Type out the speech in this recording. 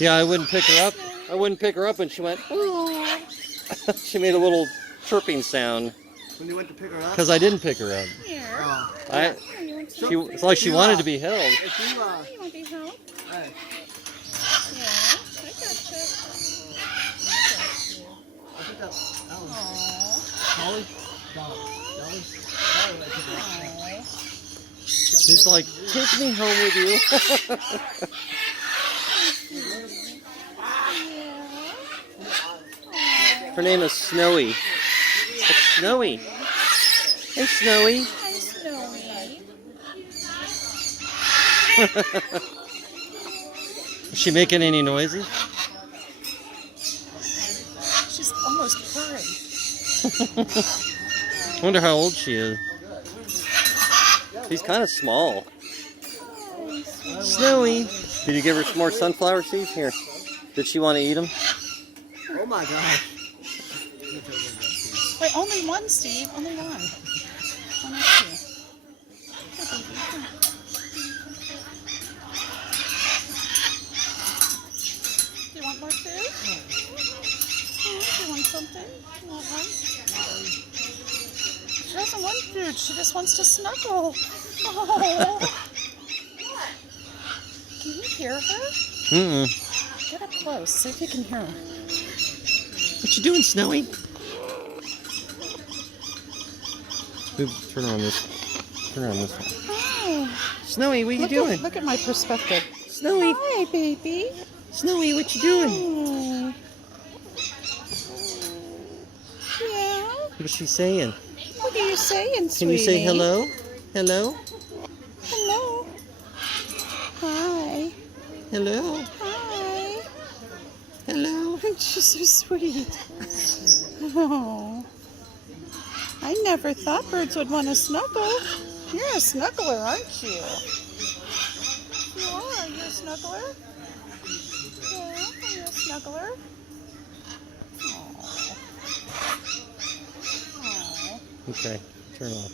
Yeah, I wouldn't pick her up. I wouldn't pick her up, and she went. She made a little chirping sound. When you went to pick her up? Because I didn't pick her up. Here. It's like she wanted to be held. You want to be held? Hey. Yeah, I got you. I think that's Ellen. Aww. Dolly? Dolly? Dolly. She's like, take me home with you. Her name is Snowy. It's Snowy. Hey, Snowy. Hi, Snowy. Is she making any noises? She's almost purring. I wonder how old she is. She's kind of small. Snowy. Did you give her some more sunflower seeds? Here. Did she want to eat them? Oh my gosh. Wait, only one, Steve. Only one. One or two. Do you want more food? Do you want something? You want one? She doesn't want food. She just wants to snuggle. Oh. Can you hear her? Mm-mm. Get up close. See if you can hear her. What you doing, Snowy? Turn on this. Turn on this one. Hi. Snowy, what you doing? Look at my perspective. Snowy. Hi, baby. Snowy, what you doing? Yeah. What's she saying? What are you saying, sweetie? Can you say hello? Hello? Hello. Hi. Hello? Hi. Hello? She's so sweet. Oh. I never thought birds would want to snuggle. You're a snuggler, aren't you? You are. You're a snuggler? Yeah, you're a snuggler. Aww. Aww. Okay, turn off.